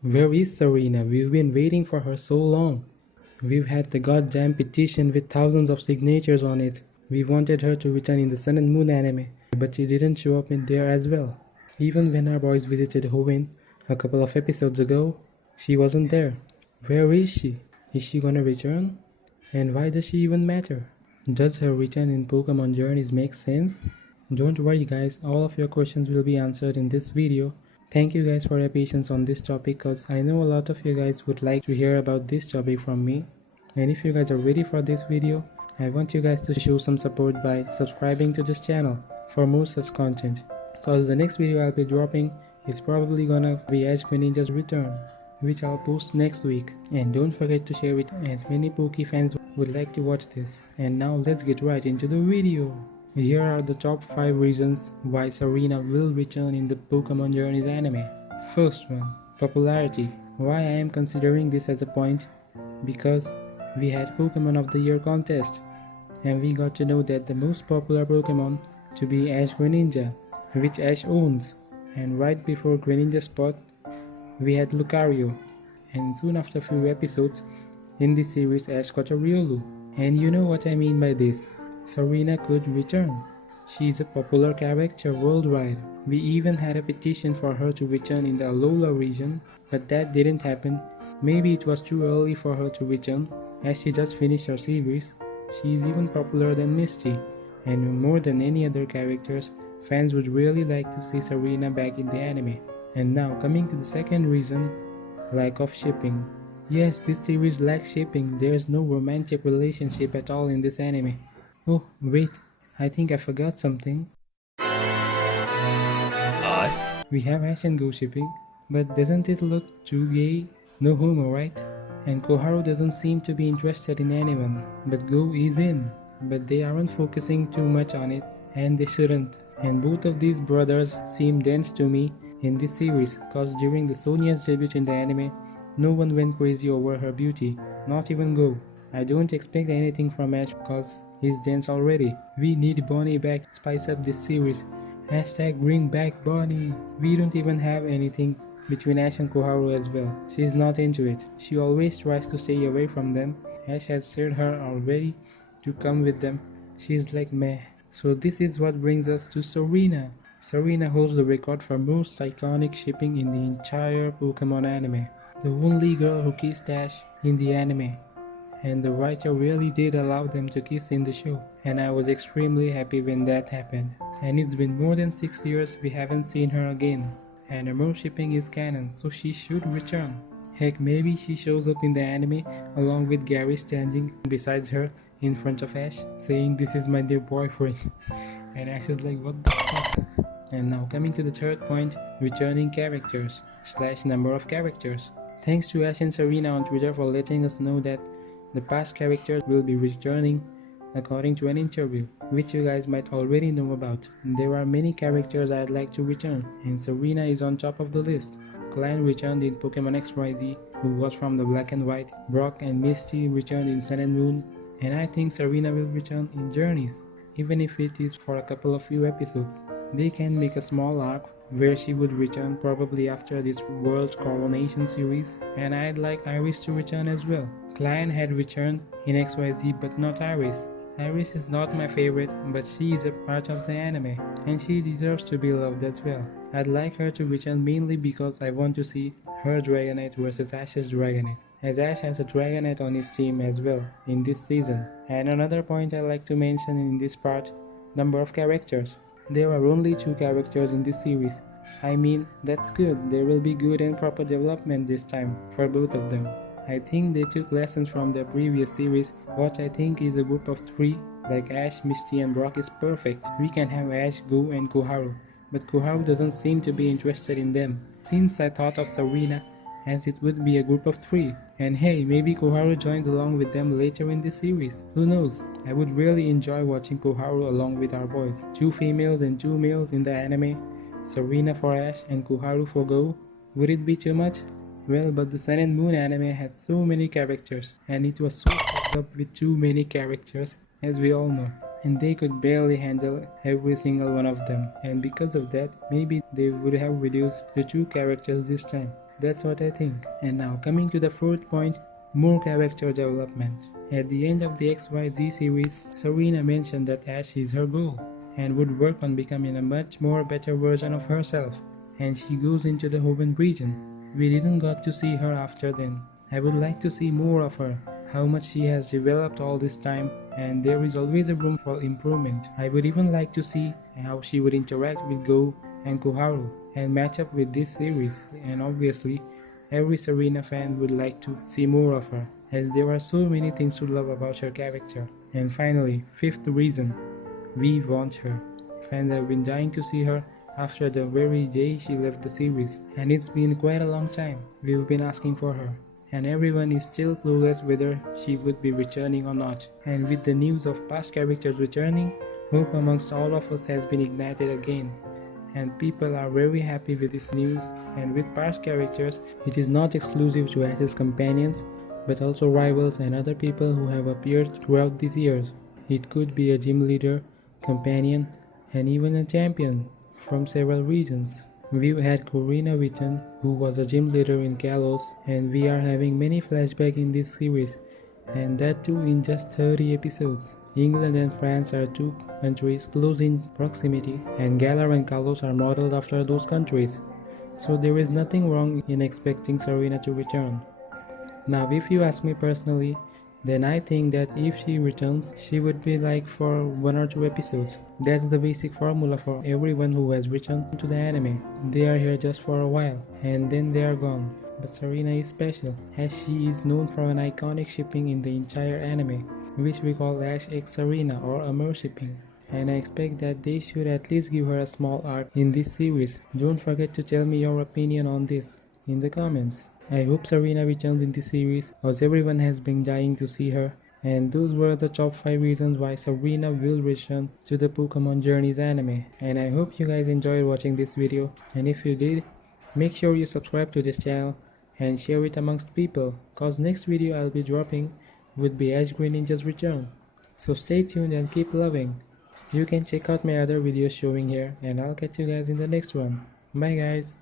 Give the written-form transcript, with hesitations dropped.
Where is Serena? We've been waiting for her so long. We've had the goddamn petition with thousands of signatures on it. We wanted her to return in the Sun and Moon anime, but she didn't show up in there as well. Even when our boys visited Hoenn a couple of episodes ago, she wasn't there. Where is she? Is she gonna return? And why does she even matter? Does her return in Pokemon Journeys make sense? Don't worry guys, all of your questions will be answered in this video. Thank you guys for your patience on this topic, cause I know a lot of you guys would like to hear about this topic from me. And if you guys are ready for this video, I want you guys to show some support by subscribing to this channel for more such content. Cause the next video I'll be dropping is probably gonna be Ash Greninja's return, which I'll post next week. And don't forget to share it as many Poke fans would like to watch this. And now let's get right into the video. Here are the top 5 reasons why Serena will return in the Pokemon Journeys anime. First one, popularity. Why I am considering this as a point? Because we had Pokemon of the Year contest, and we got to know that the most popular Pokemon to be Ash Greninja, which Ash owns. And right before Greninja's spot, we had Lucario, and soon after a few episodes in this series Ash got a Riolu. And you know what I mean by this. Serena could return. She is a popular character worldwide. We even had a petition for her to return in the Alola region, but that didn't happen. Maybe it was too early for her to return, as she just finished her series. She is even popular than Misty, and more than any other characters, fans would really like to see Serena back in the anime. And now coming to the second reason, lack of shipping. Yes, this series lacks shipping. There's no romantic relationship at all in this anime. Oh, wait, I think I forgot something. Us? We have Ash and Go shipping, but doesn't it look too gay? No homo, right? And Koharu doesn't seem to be interested in anyone, but Go is in. But they aren't focusing too much on it, and they shouldn't. And both of these brothers seem dense to me in this series, cause during the Sonia's debut in the anime, no one went crazy over her beauty, not even Go. I don't expect anything from Ash cause he's dense already. We need Bonnie back to spice up this series. Hashtag bring back Bonnie. We don't even have anything between Ash and Koharu as well. She's not into it. She always tries to stay away from them. Ash has said her already to come with them. She's like meh. So this is what brings us to Serena. Serena holds the record for most iconic shipping in the entire Pokemon anime. The only girl who kissed Ash in the anime. And the writer really did allow them to kiss in the show, and I was extremely happy when that happened. And it's been more than 6 years we haven't seen her again, and her shipping is canon, so she should return. Heck, maybe she shows up in the anime along with Gary standing besides her in front of Ash, saying this is my dear boyfriend. And Ash is like, what the fuck? And now coming to the third point, returning characters / number of characters. Thanks to Ash and Serena on Twitter for letting us know that the past characters will be returning according to an interview, which you guys might already know about. There are many characters I'd like to return, and Serena is on top of the list. Klein returned in Pokemon XYZ, who was from the Black and White. Brock and Misty returned in Sun and Moon, and I think Serena will return in Journeys, even if it is for a couple of few episodes. They can make a small arc where she would return probably after this World Coronation series, and I'd like Iris to return as well. Klein had returned in XYZ but not Iris. Iris is not my favorite, but she is a part of the anime, and she deserves to be loved as well. I'd like her to return mainly because I want to see her Dragonite versus Ash's Dragonite, as Ash has a Dragonite on his team as well in this season. And another point I like to mention in this part, number of characters. There are only 2 characters in this series. I mean, that's good. There will be good and proper development this time for both of them. I think they took lessons from their previous series. What I think is a group of 3 like Ash, Misty and Brock is perfect. We can have Ash, Go and Koharu, but Koharu doesn't seem to be interested in them. Since I thought of Serena as it would be a group of 3, and hey, maybe Koharu joins along with them later in the series. Who knows? I would really enjoy watching Koharu along with our boys. 2 females and 2 males in the anime. Serena for Ash and Koharu for Go. Would it be too much? Well, but the Sun and Moon anime had so many characters, and it was so fucked up with too many characters, as we all know. And they could barely handle every single one of them, and because of that, maybe they would have reduced to 2 characters this time. That's what I think. And now coming to the fourth point, more character development. At the end of the XYZ series, Serena mentioned that Ash is her goal and would work on becoming a much more better version of herself. And she goes into the Hoenn region. We didn't got to see her after then. I would like to see more of her, how much she has developed all this time, and there is always a room for improvement. I would even like to see how she would interact with Go and Koharu and match up with this series, and obviously every Serena fan would like to see more of her, as there are so many things to love about her character. And finally, fifth reason, we want her. Fans have been dying to see her after the very day she left the series, and it's been quite a long time. We've been asking for her, and everyone is still clueless whether she would be returning or not. And with the news of past characters returning, hope amongst all of us has been ignited again, and people are very happy with this news. And with past characters, it is not exclusive to Ash's companions, but also rivals and other people who have appeared throughout these years. It could be a gym leader, companion, and even a champion from several regions. We've had Corina Witten, who was a gym leader in Kalos, and we are having many flashbacks in this series, and that too in just 30 episodes. England and France are two countries close in proximity, and Galar and Kalos are modeled after those countries. So there is nothing wrong in expecting Serena to return. Now, if you ask me personally, then I think that if she returns, she would be like for 1 or 2 episodes. That's the basic formula for everyone who has returned to the anime. They are here just for a while, and then they are gone. But Serena is special, as she is known for an iconic shipping in the entire anime, which we call Ash X Serena or Amur shipping. And I expect that they should at least give her a small arc in this series. Don't forget to tell me your opinion on this in the comments. I hope Serena returns in this series, as everyone has been dying to see her. And those were the top 5 reasons why Serena will return to the Pokemon Journeys anime. And I hope you guys enjoyed watching this video, and if you did, make sure you subscribe to this channel and share it amongst people, cause next video I'll be dropping would be Ash Greninja's return. So stay tuned and keep loving. You can check out my other videos showing here, and I'll catch you guys in the next one. Bye guys.